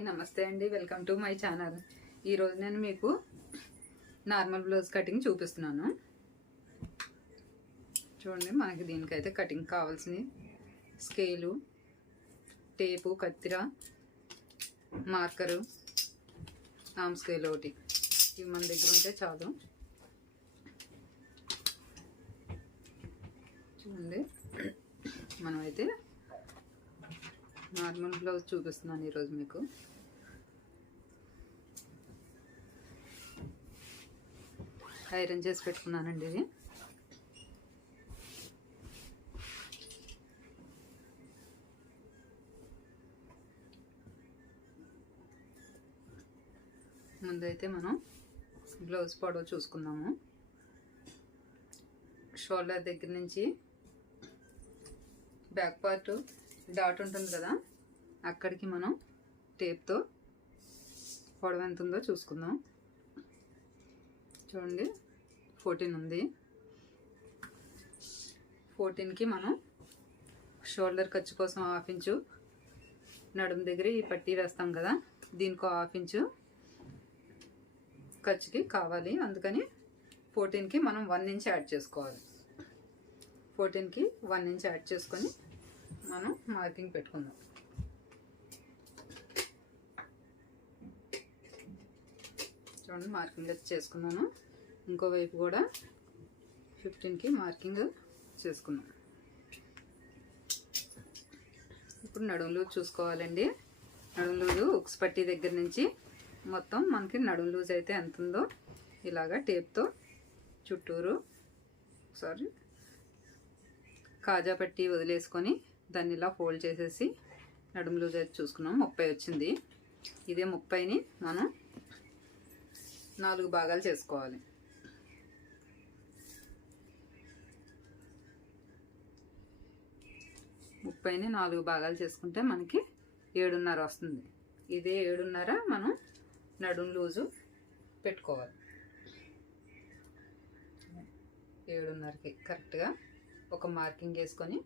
Hi నమస్తే అండి, welcome to my channel. ఈరోజు నేను మీకు నార్మల్ బ్లౌజ్ కటింగ్ చూపిస్తున్నాను. చూడండి, మనకి దీనికైతే కటింగ్ కావాల్సిన స్కేలు, టేపు, కత్తిర, మార్కరు, ఆమ్ స్కేల్ ఒకటి ఇవి మన దగ్గర ఉంటే చాలు. చూడండి, మనమైతే నార్మల్ బ్లౌజ్ చూపిస్తున్నాను ఈరోజు మీకు. ఐరన్ చేసి పెట్టుకున్నానండి ఇది. ముందైతే మనం బ్లౌజ్ పొడవు చూసుకుందాము. షోల్డర్ దగ్గర నుంచి బ్యాక్ పార్ట్ డాట్ ఉంటుంది కదా, అక్కడికి మనం టేప్తో పొడవు ఎంత ఉందో చూసుకుందాం. చూడండి, 14 ఉంది. 14కి మనం షోల్డర్ ఖర్చు కోసం 1/2 ఇంచు, నడుము దగ్గర ఈ పట్టీ వేస్తాం కదా, దీనికి 1/2 ఇంచు ఖర్చుకి కావాలి. అందుకని 14కి మనం 1 ఇంచ్ యాడ్ చేసుకోవాలి. 14కి 1 ఇంచ్ యాడ్ చేసుకొని మనం మార్కింగ్ పెట్టుకుందాం. చూడండి, మార్కింగ్ అయితే చేసుకున్నాను. ఇంకోవైపు కూడా 15కి మార్కింగ్ చేసుకున్నాం. ఇప్పుడు నడుము లూజ్ చూసుకోవాలండి. నడుము లూజు ఉక్స్ పట్టీ దగ్గర నుంచి మొత్తం మనకి నడుము లూజ్ అయితే ఎంత ఉందో ఇలాగా టేప్తో చుట్టూరు కాజా పట్టీ వదిలేసుకొని దాన్ని ఇలా ఫోల్డ్ చేసేసి నడుము లూజ్ అయితే చూసుకున్నాం. 30 వచ్చింది. ఇదే 30ని మనం 4 భాగాలు చేసుకోవాలి. ముప్పైని 4 భాగాలు చేసుకుంటే మనకి 7.5 వస్తుంది. ఇదే 7.5 మనం నడుము లూజు పెట్టుకోవాలి. 7.5కి కరెక్ట్గా ఒక మార్కింగ్ వేసుకొని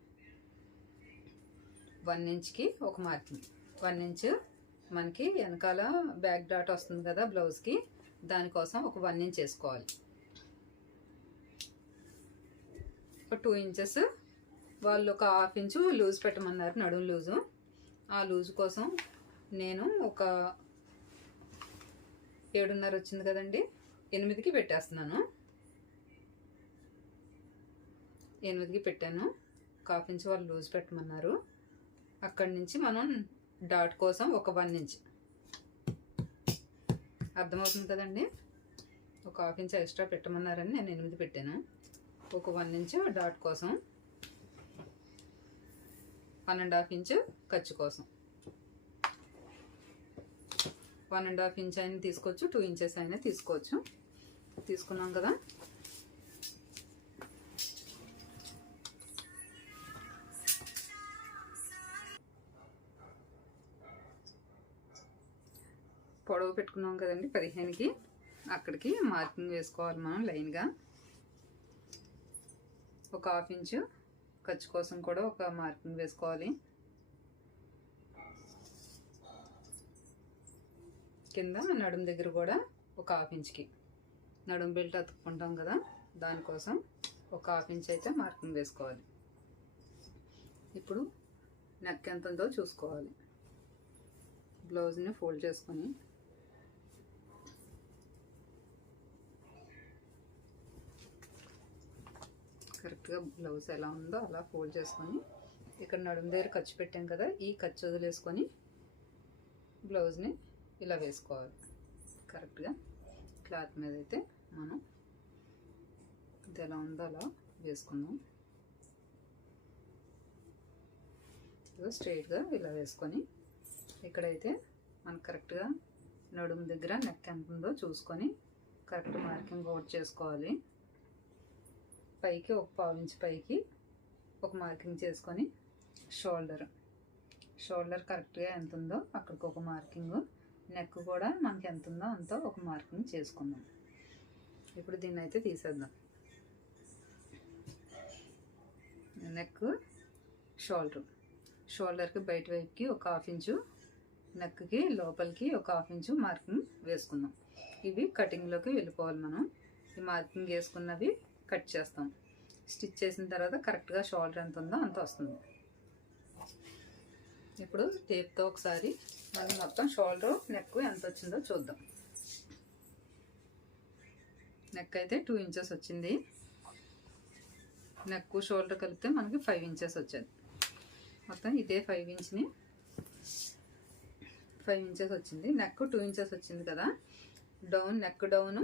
1 ఇంచ్కి ఒక మార్కింగ్. 1 ఇంచ్ మనకి వెనకాల బ్యాక్ డాట్ వస్తుంది కదా బ్లౌజ్కి, దానికోసం ఒక 1 ఇంచ్ వేసుకోవాలి. ఒక 2 ఇంచెస్ వాళ్ళు ఒక 1/2 ఇంచు లూజ్ పెట్టమన్నారు, నడుము లూజు. ఆ లూజు కోసం నేను ఒక 7.5 వచ్చింది కదండి, 8కి పెట్టేస్తున్నాను. 8కి పెట్టాను. 1/2 ఇంచు వాళ్ళు లూజ్ పెట్టమన్నారు. అక్కడి నుంచి మనం డాట్ కోసం ఒక 1 ఇంచ్, అర్థమవుతుంది కదండి. ఒక 1/2 ఇంచ్ ఎక్స్ట్రా పెట్టమన్నారని నేను 8 పెట్టాను. ఒక 1 ఇంచ్ డాట్ కోసం, 1.5 ఇంచ్ ఖర్చు కోసం. 1.5 ఇంచ్ అయినా తీసుకోవచ్చు, 2 ఇంచెస్ అయినా తీసుకోవచ్చు. తీసుకున్నాం కదా. పొడవు పెట్టుకున్నాం కదండి 15కి, అక్కడికి మార్కింగ్ వేసుకోవాలి మనం లైన్గా. ఒక 1/2 ఇంచు ఖర్చు కోసం కూడా ఒక మార్కింగ్ వేసుకోవాలి. కింద నడుము దగ్గర కూడా ఒక 1/2 ఇంచ్కి, నడుము బెల్ట్ అతుక్కుంటాం కదా, దానికోసం ఒక 1/2 ఇంచ్ అయితే మార్కింగ్ వేసుకోవాలి. ఇప్పుడు నెక్ ఎంత ఉందో చూసుకోవాలి. బ్లౌజ్ని ఫోల్డ్ చేసుకొని కరెక్ట్గా బ్లౌజ్ ఎలా ఉందో అలా ఫోల్డ్ చేసుకొని, ఇక్కడ నడుము దగ్గర ఖర్చు పెట్టాం కదా, ఈ ఖర్చు వదిలేసుకొని బ్లౌజ్ని ఇలా వేసుకోవాలి. కరెక్ట్గా క్లాత్ మీద అయితే మనం ఇది ఎలా ఉందో అలా వేసుకుందాం. స్ట్రైట్గా ఇలా వేసుకొని, ఇక్కడైతే మనకు కరెక్ట్గా నడుము దగ్గర నెక్ ఎంత ఉందో చూసుకొని కరెక్ట్ మార్కింగ్ అవుట్ చేసుకోవాలి. పైకి ఒక 1/2 ఇంచ్ పైకి ఒక మార్కింగ్ చేసుకొని, షోల్డర్ కరెక్ట్గా ఎంత ఉందో అక్కడికి ఒక మార్కింగ్, నెక్ కూడా మనకి ఎంత ఉందో అంత ఒక మార్కింగ్ చేసుకుందాం. ఇప్పుడు దీన్ని అయితే తీసేద్దాం. నెక్, షోల్డర్కి బయట వైపుకి ఒక 1/2 ఇంచు నెక్కి లోపలికి ఒక 1/2 ఇంచు మార్కింగ్ వేసుకుందాం. ఇవి కటింగ్లోకి వెళ్ళిపోవాలి. మనం ఈ మార్కింగ్ వేసుకున్నవి కట్ చేస్తాం. స్టిచ్ చేసిన తర్వాత కరెక్ట్గా షోల్డర్ ఎంత ఉందో అంత వస్తుంది. ఇప్పుడు టేప్తో ఒకసారి మనం మొత్తం షోల్డర్ నెక్ ఎంత వచ్చిందో చూద్దాం. నెక్ అయితే 2 ఇంచెస్ వచ్చింది. నెక్ షోల్డర్ కలిపితే మనకి 5 ఇంచెస్ వచ్చేది. మొత్తం ఇదే 5 ఇంచెస్ వచ్చింది. నెక్ 2 ఇంచెస్ వచ్చింది కదా, డౌన్ నెక్ డౌన్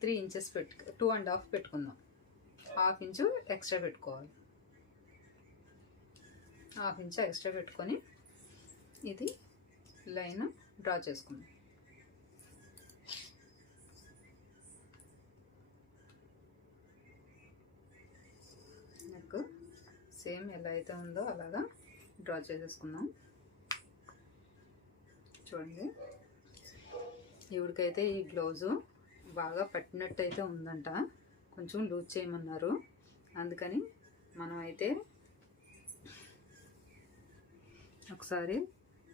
3 ఇంచెస్ 2.5 పెట్టుకుందాం. 1/2 ఇంచు ఎక్స్ట్రా పెట్టుకోవాలి. 1/2 ఇంచు ఎక్స్ట్రా పెట్టుకొని ఇది లైన్ డ్రా చేసుకుందాం. నెక్ సేమ్ ఎలా అయితే ఉందో అలాగా డ్రా చేసేసుకుందాం. చూడండి, ఇవిడికైతే ఈ బ్లౌజు బాగా పట్టినట్టు అయితే ఉందంట, కొంచెం లూజ్ చేయమన్నారు. అందుకని మనం అయితే ఒకసారి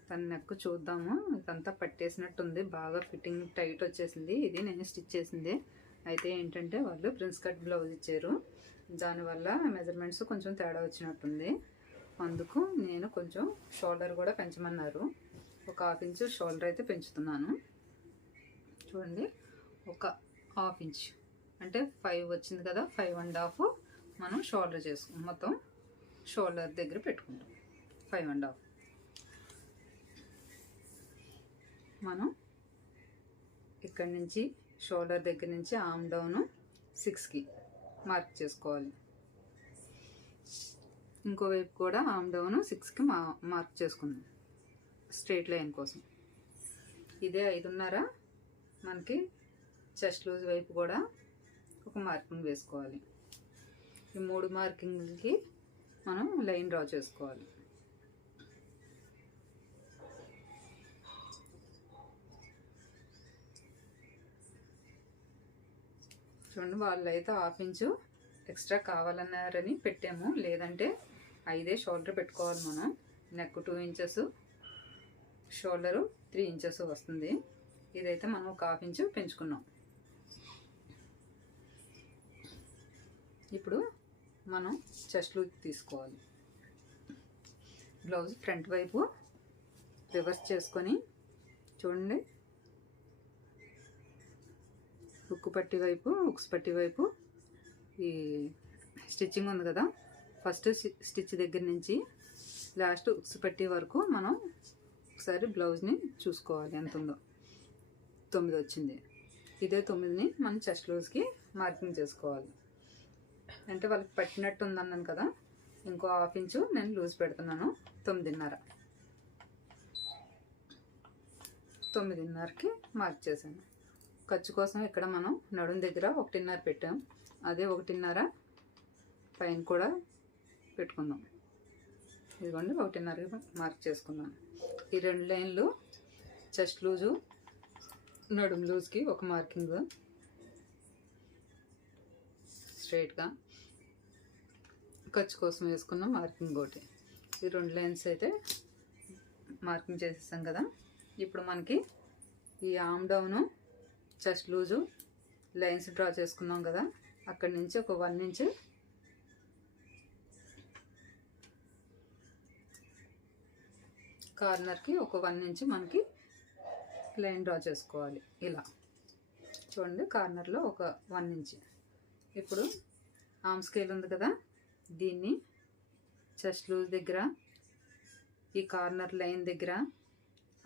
తన నెక్ చూద్దాము. ఇదంతా పట్టేసినట్టుంది, బాగా ఫిట్టింగ్ టైట్ వచ్చేసింది. ఇది నేను స్టిచ్ చేసింది. అయితే ఏంటంటే వాళ్ళు ప్రిన్స్ కట్ బ్లౌజ్ ఇచ్చారు, దానివల్ల మెజర్మెంట్స్ కొంచెం తేడా వచ్చినట్టుంది. అందుకు నేను కొంచెం షోల్డర్ కూడా పెంచమన్నారు. ఒక 1/2 ఇంచు షోల్డర్ అయితే పెంచుతున్నాను. చూడండి, ఒక 1/2 ఇంచ్ అంటే 5 వచ్చింది కదా, 5.5 మనం షోల్డర్ చేసుకుంటాం. మొత్తం షోల్డర్ దగ్గర పెట్టుకుంటాం 5.5. మనం ఇక్కడ నుంచి షోల్డర్ దగ్గర నుంచి ఆర్మ్ డౌన్ 6కి మార్క్ చేసుకోవాలి. ఇంకోవైపు కూడా ఆర్మ్ డౌన్ 6కి మార్క్ చేసుకుందాం స్ట్రైట్ లైన్ కోసం. ఇదే 5.5 మనకి చెస్ట్ లూజ్ వైపు కూడా ఒక మార్కింగ్ వేసుకోవాలి. ఈ 3 మార్కింగ్కి మనం లైన్ డ్రా చేసుకోవాలి. చూడండి, వాళ్ళు అయితే 1/2 ఇంచు ఎక్స్ట్రా కావాలన్నారని పెట్టాము, లేదంటే 5 షోల్డర్ పెట్టుకోవాలి మనం. నెక్ 2 ఇంచెస్, షోల్డరు 3 ఇంచెస్ వస్తుంది. ఇదైతే మనం ఒక 1/2 ఇంచు పెంచుకున్నాం. ఇప్పుడు మనం చెస్ట్ లూజ్ తీసుకోవాలి. బ్లౌజ్ ఫ్రంట్ వైపు రివర్స్ చేసుకొని చూడండి, ఉక్కు పట్టి వైపు ఉక్స్ పట్టి వైపు ఈ స్టిచ్చింగ్ ఉంది కదా, ఫస్ట్ స్టిచ్ దగ్గర నుంచి లాస్ట్ ఉక్స్ పట్టి వరకు మనం ఒకసారి బ్లౌజ్ని చూసుకోవాలి ఎంత ఉందో. 9 వచ్చింది. ఇదే 9ని మనం చెస్ట్ లూజ్కి మార్కింగ్ చేసుకోవాలి. అంటే వాళ్ళకి పట్టినట్టు ఉందన్నాను కదా, ఇంకో 1/2 ఇంచు నేను లూజ్ పెడుతున్నాను. 9.5కి మార్క్ చేశాను. ఖర్చు కోసం ఇక్కడ మనం నడుం దగ్గర 1.5 పెట్టాం, అదే 1.5 పైన కూడా పెట్టుకుందాం. ఇదిగోండి 1.5కి మార్క్ చేసుకున్నాను. ఈ 2 లైన్లు చెస్ట్ లూజు నడుం లూజ్కి ఒక మార్కింగ్ స్ట్రైట్గా, ఖర్చు కోసం వేసుకున్న మార్కింగ్ ఒకటి. ఈ 2 లైన్స్ అయితే మార్కింగ్ చేసేసాం కదా. ఇప్పుడు మనకి ఈ arm down chest loose lines draw చేసుకున్నాం కదా, అక్కడి నుంచి ఒక 1 ఇంచ్ కార్నర్కి ఒక 1 ఇంచ్ మనకి లైన్ డ్రా చేసుకోవాలి. ఇలా చూడండి, కార్నర్లో ఒక 1 ఇంచ్. ఇప్పుడు ఆర్మ్ స్కేల్ ఉంది కదా, దీన్ని చెస్ట్ లూజ్ దగ్గర ఈ కార్నర్ లైన్ దగ్గర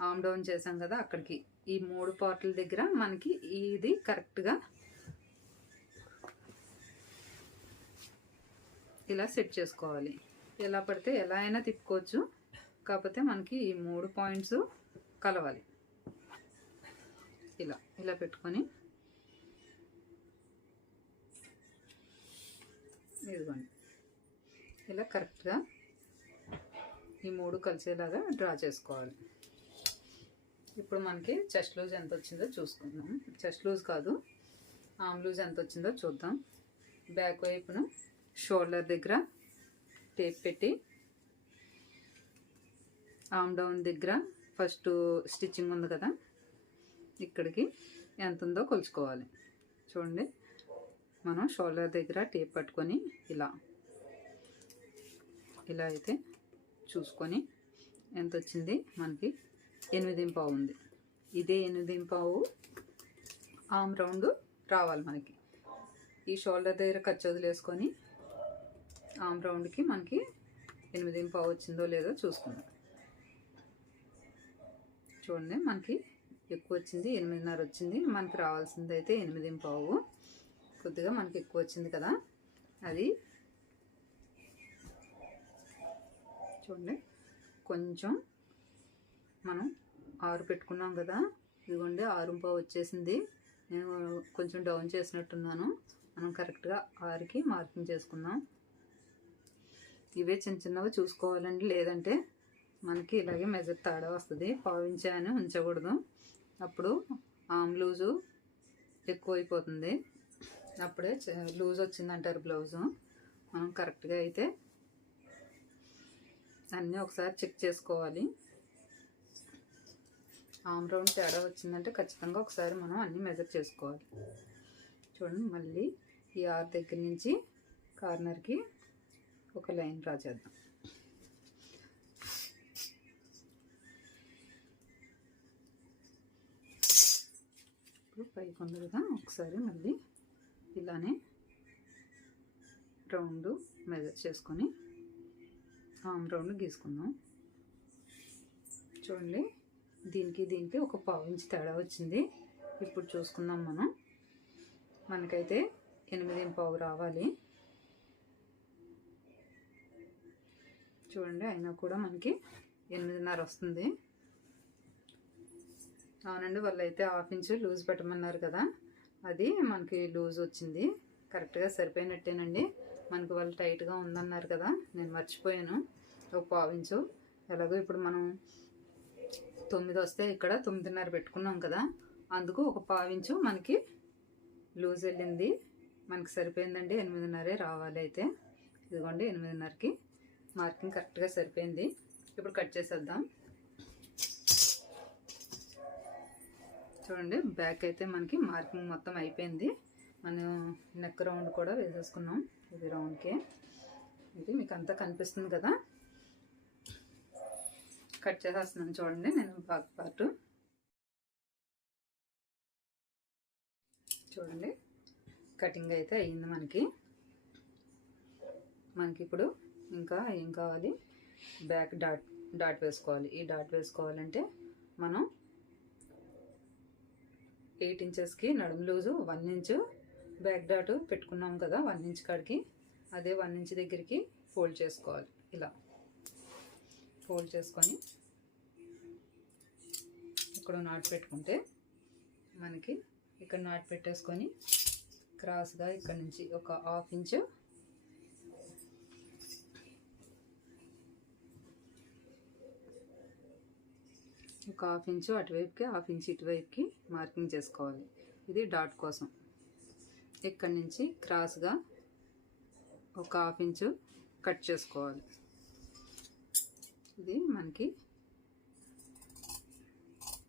ఆర్మ్ డౌన్ చేసాం కదా, అక్కడికి ఈ 3 పార్ట్ల దగ్గర మనకి ఇది కరెక్ట్గా ఇలా సెట్ చేసుకోవాలి. ఎలా పడితే ఎలా అయినా తిప్పుకోవచ్చు, కాకపోతే మనకి ఈ 3 పాయింట్స్ కలవాలి. ఇలా ఇలా పెట్టుకొని ఇదిగోండి ఇలా కరెక్ట్గా ఈ 3 కలిసేలాగా డ్రా చేసుకోవాలి. ఇప్పుడు మనకి చెస్ట్ లూజ్ ఎంత వచ్చిందో చూసుకుందాం. చెస్ట్ లూజ్ కాదు, ఆర్మ్ లూజ్ ఎంత వచ్చిందో చూద్దాం. బ్యాక్ వైపును షోల్డర్ దగ్గర టేప్ పెట్టి ఆర్మ్ డౌన్ దగ్గర ఫస్ట్ స్టిచ్చింగ్ ఉంది కదా, ఇక్కడికి ఎంత ఉందో కొలుచుకోవాలి. చూడండి, మనం షోల్డర్ దగ్గర టేప్ పట్టుకొని ఇలా అయితే చూసుకొని ఎంత వచ్చింది, మనకి 8.5 ఉంది. ఇదే 8.5 ఆమ్ రౌండ్ రావాలి మనకి. ఈ షోల్డర్ దగ్గర ఖర్చు వదిలేసుకొని ఆమ్ రౌండ్కి మనకి 8.5 వచ్చిందో లేదో చూసుకుందాం. చూడండి, మనకి ఎక్కువ వచ్చింది, 8.5 వచ్చింది. మనకి రావాల్సింది అయితే 8.5. కొద్దిగా మనకి ఎక్కువ వచ్చింది కదా, అది చూడండి కొంచెం మనం 6 పెట్టుకున్నాం కదా, ఇదిగోండి 6.5 వచ్చేసింది. నేను కొంచెం డౌన్ చేసినట్టున్నాను. మనం కరెక్ట్గా 6కి మార్కింగ్ చేసుకుందాం. ఇవే చిన్న చిన్నవి చూసుకోవాలండి, లేదంటే మనకి ఇలాగే మెజర్ తేడా వస్తుంది. పావించే అని ఉంచకూడదు, అప్పుడు ఆమ్ లూజు ఎక్కువైపోతుంది, అప్పుడే లూజ్ వచ్చిందంటారు బ్లౌజు. మనం కరెక్ట్గా అయితే అన్నీ ఒకసారి చెక్ చేసుకోవాలి. ఆమ్ రౌండ్ తేడా వచ్చిందంటే ఖచ్చితంగా ఒకసారి మనం అన్నీ మెజర్ చేసుకోవాలి. చూడండి, మళ్ళీ ఈ 6 దగ్గర నుంచి కార్నర్కి ఒక లైన్ డ్రా చేద్దాం. ఇప్పుడు పైకి ఉంది కదా, ఒకసారి మళ్ళీ ఇలానే రౌండ్ మెజర్ చేసుకొని ఆమ్ రౌండ్ గీసుకుందాం. చూడండి, దీనికి ఒక 1/4 ఇంచ్ తేడా వచ్చింది. ఇప్పుడు చూసుకుందాం మనం. మనకైతే 8.5 రావాలి. చూడండి, అయినా కూడా మనకి 8.5 వస్తుంది. అవునండి, వాళ్ళు అయితే 1/2 ఇంచ్ లూజ్ పెట్టమన్నారు కదా, అది మనకి లూజ్ వచ్చింది. కరెక్ట్గా సరిపోయినట్టేనండి. మనకి వాళ్ళు టైట్గా ఉందన్నారు కదా, నేను మర్చిపోయాను. ఒక 1/4 ఇంచు. ఎలాగో ఇప్పుడు మనం 9 వస్తే ఇక్కడ 9.5 పెట్టుకున్నాం కదా, అందుకు ఒక 1/4 ఇంచు మనకి లూజ్ వెళ్ళింది. మనకి సరిపోయిందండి, 8.5 రావాలి. అయితే ఇదిగోండి 8.5కి మార్కింగ్ కరెక్ట్గా సరిపోయింది. ఇప్పుడు కట్ చేసేద్దాం. చూడండి, బ్యాక్ అయితే మనకి మార్కింగ్ మొత్తం అయిపోయింది. మనం నెక్ రౌండ్ కూడా వేసేసుకున్నాం. ఇది రౌండ్కే, ఇది మీకు అంతా కనిపిస్తుంది కదా. కట్ చేసేస్తున్నాను చూడండి, నేను బ్యాక్ పార్ట్. చూడండి, కటింగ్ అయితే అయ్యింది మనకి. ఇప్పుడు ఇంకా ఏం కావాలి, బ్యాక్ డాట్ వేసుకోవాలి. ఈ డాట్ వేసుకోవాలంటే మనం 8 ఇంచెస్కి నడుము లూజు 1 ఇంచు బ్యాక్ డాట్ పెట్టుకున్నాం కదా, 1 ఇంచ్ కాడికి అదే 1 ఇంచ్ దగ్గరికి ఫోల్డ్ చేసుకోవాలి. ఇలా ఫోల్డ్ చేసుకొని ఇక్కడ నాట్ పెట్టుకుంటే మనకి ఇక్కడ నాట్ పెట్టేసుకొని క్రాస్గా ఇక్కడ నుంచి ఒక 1/2 ఇంచు అటువైపుకి 1/2 ఇంచ్ ఇటువైపుకి మార్కింగ్ చేసుకోవాలి. ఇది డాట్ కోసం. ఇక్కడి నుంచి క్రాస్గా ఒక 1/2 ఇంచు కట్ చేసుకోవాలి. ఇది మనకి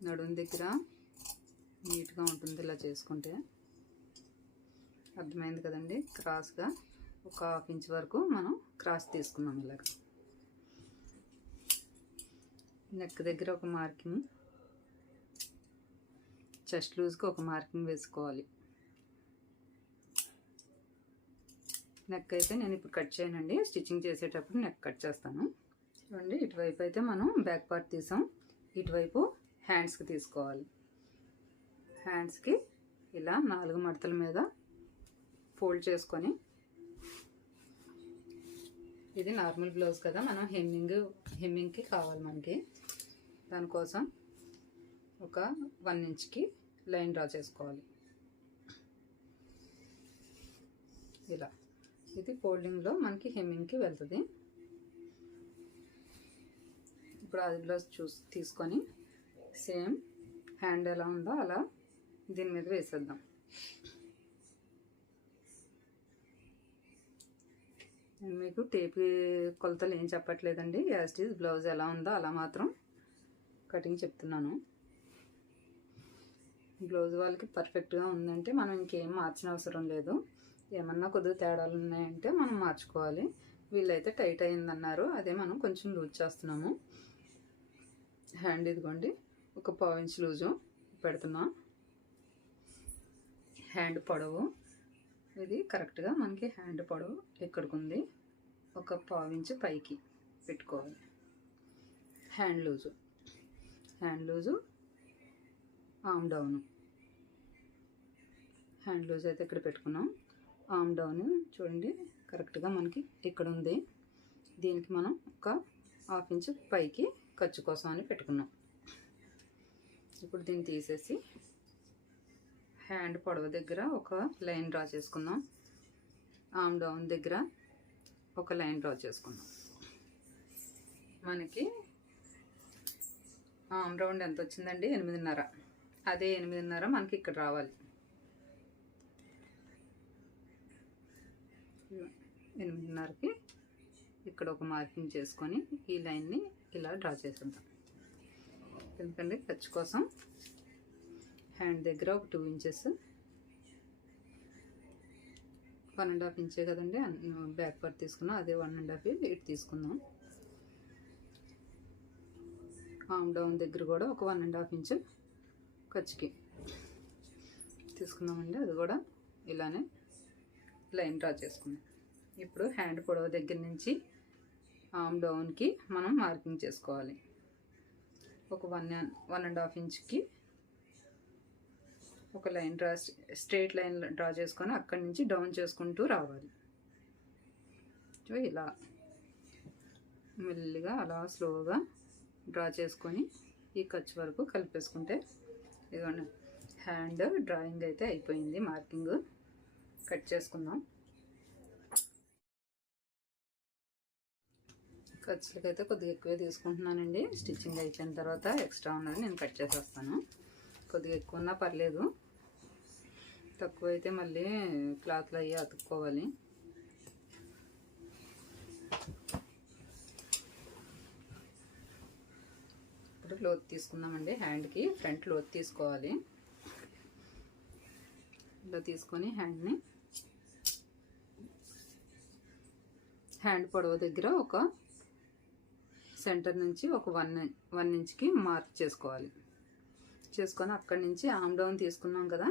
నడుము దగ్గర నీట్గా ఉంటుంది ఇలా చేసుకుంటే. అర్థమైంది కదండి. క్రాస్గా ఒక 1/2 ఇంచ్ వరకు మనం క్రాస్ తీసుకున్నాం. ఇలాగ నెక్ దగ్గర ఒక మార్కింగ్, చెస్ట్ లూజ్కి ఒక మార్కింగ్ వేసుకోవాలి. నెక్ అయితే నేను ఇప్పుడు కట్ చేయనండి, స్టిచ్చింగ్ చేసేటప్పుడు నెక్ కట్ చేస్తాను. చూడండి, ఇటువైపు అయితే మనం బ్యాక్ పార్ట్ తీసాం, ఇటువైపు హ్యాండ్స్కి తీసుకోవాలి. హ్యాండ్స్కి ఇలా 4 మడతల మీద ఫోల్డ్ చేసుకొని, ఇది నార్మల్ బ్లౌజ్ కదా, మనం హెమ్మింగ్కి కావాలి మనకి. దానికోసం ఒక 1 ఇంచ్కి లైన్ డ్రా చేసుకోవాలి. ఇలా ఇది ఫోల్డింగ్లో మనకి హెమ్మింగ్కి వెళ్తుంది. ఇప్పుడు అది బ్లౌజ్ తీసుకొని సేమ్ హ్యాండ్ ఎలా ఉందో అలా దీని మీద వేసేద్దాం. నేను మీకు టేప్ కొలతలు ఏం చెప్పట్లేదండి, యాజ్ ఇట్ ఈజ్ బ్లౌజ్ ఎలా ఉందో అలా మాత్రం కటింగ్ చెప్తున్నాను. బ్లౌజ్ వాళ్ళకి పర్ఫెక్ట్గా ఉందంటే మనం ఇంకేం మార్చిన అవసరం లేదు. ఏమన్నా కొద్దిగా తేడాలు ఉన్నాయంటే మనం మార్చుకోవాలి. వీళ్ళైతే టైట్ అయిందన్నారు, అదే మనం కొంచెం లూజ్ చేస్తున్నాము. హ్యాండ్ ఇదిగోండి, ఒక 1/4 ఇంచ్ లూజు పెడుతున్నా. హ్యాండ్ పొడవు ఇది కరెక్ట్గా మనకి హ్యాండ్ పొడవు ఎక్కడికి ఉంది, ఒక 1/4 ఇంచ్ పైకి పెట్టుకోవాలి. Hand loose arm down. Hand loose అయితే ఇక్కడ పెట్టుకున్నాం. ఆమ్ డౌన్ చూడండి కరెక్ట్గా మనకి ఇక్కడ ఉంది. దీనికి మనం ఒక 1/2 ఇంచ్ పైకి ఖర్చు కోసం అని పెట్టుకున్నాం. ఇప్పుడు దీన్ని తీసేసి హ్యాండ్ పొడవు దగ్గర ఒక లైన్ డ్రా చేసుకుందాం. ఆమ్ డౌన్ దగ్గర ఒక లైన్ డ్రా చేసుకుందాం. మనకి ఆమ్ రౌండ్ ఎంత వచ్చిందండి? 8.5. అదే 8.5 మనకి ఇక్కడ రావాలి. 8.5కి ఇక్కడ ఒక మార్కింగ్ చేసుకొని ఈ లైన్ని ఇలా డ్రా చేసేద్దాం. ఎందుకంటే ఖర్చు కోసం హ్యాండ్ దగ్గర ఒక 2 ఇంచెస్, 1.5 ఇంచే కదండి బ్యాక్ పార్ట్ తీసుకున్నాం, అదే 1.5 ఇటు తీసుకుందాం. ఆమ్ డౌన్ దగ్గర కూడా ఒక 1.5 ఇంచ్ ఖర్చుకి తీసుకుందామండి. అది కూడా ఇలానే లైన్ డ్రా చేసుకుందాం. ఇప్పుడు హ్యాండ్ పొడవు దగ్గర నుంచి ఆమ్ డౌన్కి మనం మార్కింగ్ చేసుకోవాలి. ఒక 1.5 ఇంచ్కి ఒక line draw, straight line draw చేసుకొని అక్కడి నుంచి డౌన్ చేసుకుంటూ రావాలి. సో ఇలా మెల్లిగా అలా స్లోగా డ్రా చేసుకొని ఈ ఖర్చు వరకు కలిపేసుకుంటే ఇదిగోండి హ్యాండ్ డ్రాయింగ్ అయితే అయిపోయింది. మార్కింగ్ కట్ చేసుకుందాం. ఖర్చులకైతే కొద్దిగా ఎక్కువే తీసుకుంటున్నానండి. స్టిచ్చింగ్ అయిపోయిన తర్వాత ఎక్స్ట్రా ఉన్నది నేను కట్ చేసేస్తాను. కొద్దిగా ఎక్కువ ఉన్నా పర్లేదు, తక్కువ అయితే మళ్ళీ క్లాత్లు అయ్యి అతుక్కోవాలి. ఇప్పుడు లోతు తీసుకుందామండి. హ్యాండ్కి ఫ్రంట్ లోతు తీసుకోవాలి. ఇలా తీసుకొని హ్యాండ్ని హ్యాండ్ పొడవు దగ్గర ఒక సెంటర్ నుంచి ఒక 1 ఇంచ్కి మార్క్ చేసుకోవాలి. చేసుకొని అక్కడి నుంచి ఆమ్ డౌన్ తీసుకున్నాం కదా,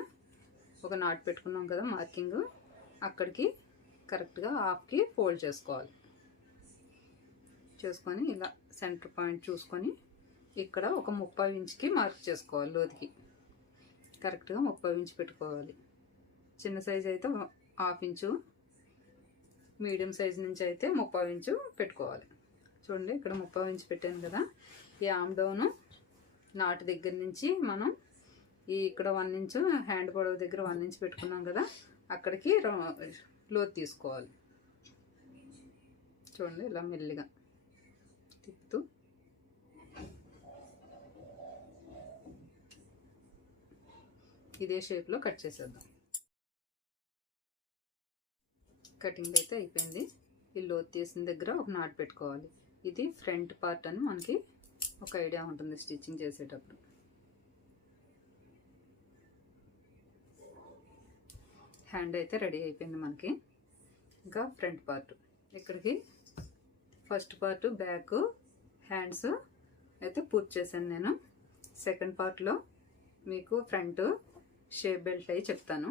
ఒక నాట్ పెట్టుకున్నాం కదా మార్కింగ్, అక్కడికి కరెక్ట్గా హాఫ్కి ఫోల్డ్ చేసుకోవాలి. చేసుకొని ఇలా సెంటర్ పాయింట్ చూసుకొని ఇక్కడ ఒక 30 ఇంచ్కి మార్క్ చేసుకోవాలి. లోతుకి కరెక్ట్గా 30 ఇంచ్ పెట్టుకోవాలి. చిన్న సైజు అయితే 1/2 ఇంచు, మీడియం సైజు నుంచి అయితే 30 ఇంచు పెట్టుకోవాలి. చూడండి ఇక్కడ 30 ఇంచ్ పెట్టాను కదా. ఈ ఆమ్ డౌన్ నాటు దగ్గర నుంచి మనం ఇక్కడ 1 ఇంచు హ్యాండ్ పొడవు దగ్గర 1 ఇంచ్ పెట్టుకున్నాం కదా, అక్కడికి లోతు తీసుకోవాలి. చూడండి ఇలా మెల్లిగా తిప్పుతూ ఇదే షేప్లో కట్ చేసేద్దాం. కటింగ్ అయితే అయిపోయింది. ఈ లోతు తీసిన దగ్గర ఒక నాట్ పెట్టుకోవాలి. ఇది ఫ్రంట్ పార్ట్ అని మనకి ఒక ఐడియా ఉంటుంది స్టిచ్చింగ్ చేసేటప్పుడు. హ్యాండ్ అయితే రెడీ అయిపోయింది మనకి. ఇంకా ఫ్రంట్ పార్ట్ ఇక్కడికి ఫస్ట్ పార్ట్ బ్యాక్ హ్యాండ్స్ అయితే పూర్తి చేశాను నేను. సెకండ్ పార్ట్లో మీకు ఫ్రంట్ షేప్ బెల్ట్ అయి చెప్తాను.